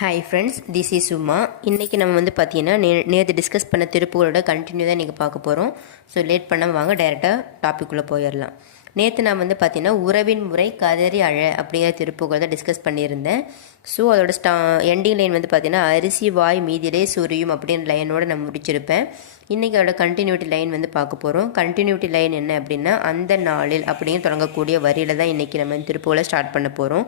Hi friends, this is சும்மா. இன்றைக்கி நம்ம வந்து பார்த்தீங்கன்னா நேற்று டிஸ்கஸ் பண்ண திருப்புகளோட கண்டினியூ தான் இன்றைக்கி பார்க்க போகிறோம். ஸோ லேட் பண்ணாமல் வாங்க டைரெக்டாக டாப்பிக்குள்ளே போயிடலாம். நேற்று நான் வந்து பார்த்தீங்கன்னா உறவின் முறை கதறி அழ அப்படிங்கிற திருப்புகள் தான் டிஸ்கஸ் பண்ணியிருந்தேன். ஸோ அதோட எண்டிங் லைன் வந்து பார்த்தீங்கன்னா அரிசி வாய் மீதிலே சுரியும் அப்படின்ற லைனோட நான் முடிச்சிருப்பேன். இன்றைக்கி அதோட கண்டினியூட்டி லைன் வந்து பார்க்க போகிறோம். கண்டினியூட்டி லைன் என்ன அப்படின்னா அந்த நாளில் அப்படின்னு தொடங்கக்கூடிய வரியில் தான் இன்றைக்கி நம்ம திருப்புகளை ஸ்டார்ட் பண்ண போகிறோம்.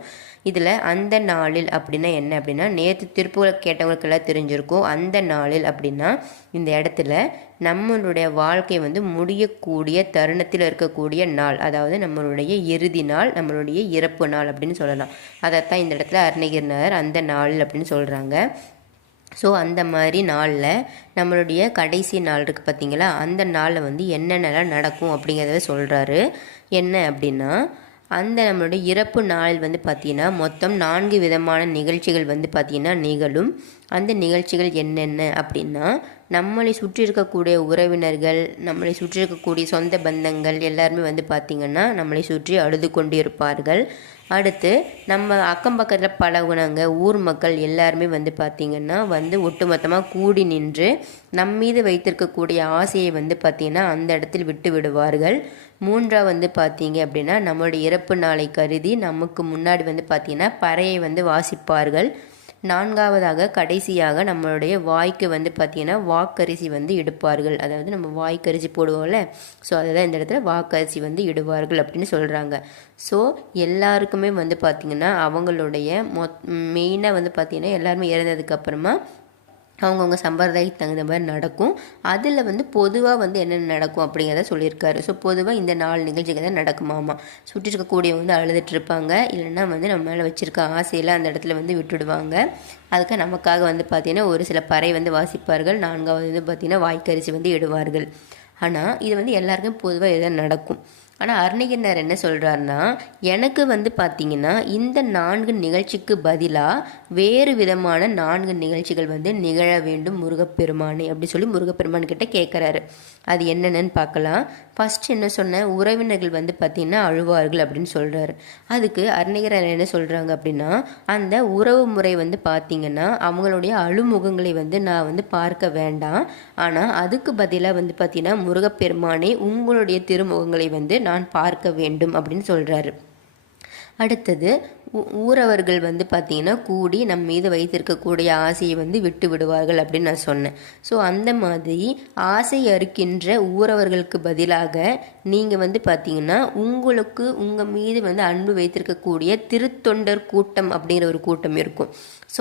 இதில் அந்த நாளில் அப்படின்னா என்ன அப்படின்னா நேற்று திருப்புகளை கேட்டவங்களுக்கெல்லாம் தெரிஞ்சிருக்கும். அந்த நாளில் அப்படின்னா இந்த இடத்துல நம்மளுடைய வாழ்க்கை வந்து முடியக்கூடிய தருணத்தில் இருக்கக்கூடிய நாள், அதாவது நம்மளுடைய இறுதி நாள், நம்மளுடைய இறப்பு நாள் அப்படின்னு சொல்லலாம். அதைத்தான் இந்த இடத்துல அருணகிரிநாதர் அந்த நாள் அப்படின்னு சொல்கிறாங்க. ஸோ அந்த மாதிரி நாளில் நம்மளுடைய கடைசி நாள் இருக்குது பார்த்திங்களா, அந்த நாளில் வந்து என்னென்னலாம் நடக்கும் அப்படிங்கிறத சொல்கிறாரு. என்ன அப்படின்னா அந்த நம்மளுடைய இறப்பு நாளில் வந்து பார்த்திங்கன்னா மொத்தம் 4 விதமான நிகழ்ச்சிகள் வந்து பார்த்திங்கன்னா நிகழும். அந்த நிகழ்ச்சிகள் என்னென்ன அப்படின்னா நம்மளை சுற்றி இருக்கக்கூடிய உறவினர்கள், நம்மளை சுற்றி இருக்கக்கூடிய சொந்த பந்தங்கள் எல்லாருமே வந்து பார்த்திங்கன்னா நம்மளை சுற்றி அழுது கொண்டு இருப்பார்கள். அடுத்து நம்ம அக்கம் பக்கத்தில் பழகுனவங்க, ஊர் மக்கள் எல்லாருமே வந்து பார்த்திங்கன்னா வந்து ஒட்டுமொத்தமாக கூடி நின்று நம் மீது வைத்திருக்கக்கூடிய ஆசையை வந்து பார்த்திங்கன்னா அந்த இடத்தில் விட்டு விடுவார்கள். மூன்றாவது வந்து பார்த்தீங்க அப்படின்னா நம்மளுடைய இறப்பு நாளை கருதி நமக்கு முன்னாடி வந்து பார்த்திங்கன்னா பறையை வந்து வாசிப்பார்கள். நான்காவதாக கடைசியாக நம்மளுடைய வாய்க்கு வந்து பார்த்திங்கன்னா வாக்கரிசி வந்து இடுப்பார்கள். அதாவது நம்ம வாய்க்கரிசி போடுவோம்ல, ஸோ அதுதான் இந்த இடத்துல வாக்கரிசி வந்து இடுவார்கள் அப்படின்னு சொல்கிறாங்க. ஸோ எல்லாருக்குமே வந்து பார்த்திங்கன்னா அவங்களுடைய மெயினாக வந்து பார்த்திங்கன்னா எல்லாருமே இறந்ததுக்கப்புறமா அவங்கவுங்க சம்பிரதாயத்துக்கு தகுந்த மாதிரி நடக்கும். அதில் வந்து பொதுவாக வந்து என்னென்ன நடக்கும் அப்படிங்கிறத சொல்லியிருக்காரு. ஸோ பொதுவாக இந்த 4 நிகழ்ச்சிகள் தான் நடக்குமாமா. சுற்றி இருக்கக்கூடியவங்க வந்து அழுதுட்டு இருப்பாங்க, இல்லைன்னா வந்து நம்ம மேலே வச்சுருக்க ஆசையில் அந்த இடத்துல வந்து விட்டுடுவாங்க. அதுக்கு நமக்காக வந்து பார்த்திங்கன்னா ஒரு சில பறை வந்து வாசிப்பார்கள். 4வது வந்து பார்த்திங்கன்னா வாய்க்கரிசி வந்து இடுவார்கள். ஆனால் இது வந்து எல்லாருக்கும் பொதுவாக இதுதான் நடக்கும். ஆனால் அருணகிரிநாதர் என்ன சொல்கிறாருன்னா, எனக்கு வந்து பார்த்திங்கன்னா இந்த 4 நிகழ்ச்சிக்கு பதிலாக வேறு விதமான 4 நிகழ்ச்சிகள் வந்து நிகழ வேண்டும் முருகப்பெருமானே அப்படி சொல்லி முருகப்பெருமான் கிட்ட கேட்குறாரு. அது என்னென்னு பார்க்கலாம். ஃபஸ்ட் என்ன சொன்ன, உறவினர்கள் வந்து பார்த்திங்கன்னா அழுவார்கள் அப்படின்னு சொல்கிறாரு. அதுக்கு அருணகிரிநாதர் என்ன சொல்கிறாங்க அப்படின்னா, அந்த உறவு முறை வந்து பார்த்திங்கன்னா அவங்களுடைய அழுமுகங்களை வந்து நான் வந்து பார்க்க வேண்டாம், ஆனால் அதுக்கு பதிலாக வந்து பார்த்திங்கன்னா முருகப்பெருமானே உங்களுடைய திருமுகங்களை வந்து நான் பார்க்க வேண்டும் அப்படின்னு சொல்கிறாரு. அடுத்தது ஊரவர்கள் வந்து பார்த்திங்கன்னா கூடி நம் மீது வைத்திருக்கக்கூடிய ஆசையை வந்து விட்டு விடுவார்கள் அப்படின்னு நான் சொன்னேன். ஸோ அந்த மாதிரி ஆசை அறுக்கின்ற ஊரவர்களுக்கு பதிலாக நீங்கள் வந்து பார்த்திங்கன்னா உங்களுக்கு உங்கள் மீது வந்து அன்பு வைத்திருக்கக்கூடிய திருத்தொண்டர் கூட்டம் அப்படிங்கிற ஒரு கூட்டம் இருக்கும். ஸோ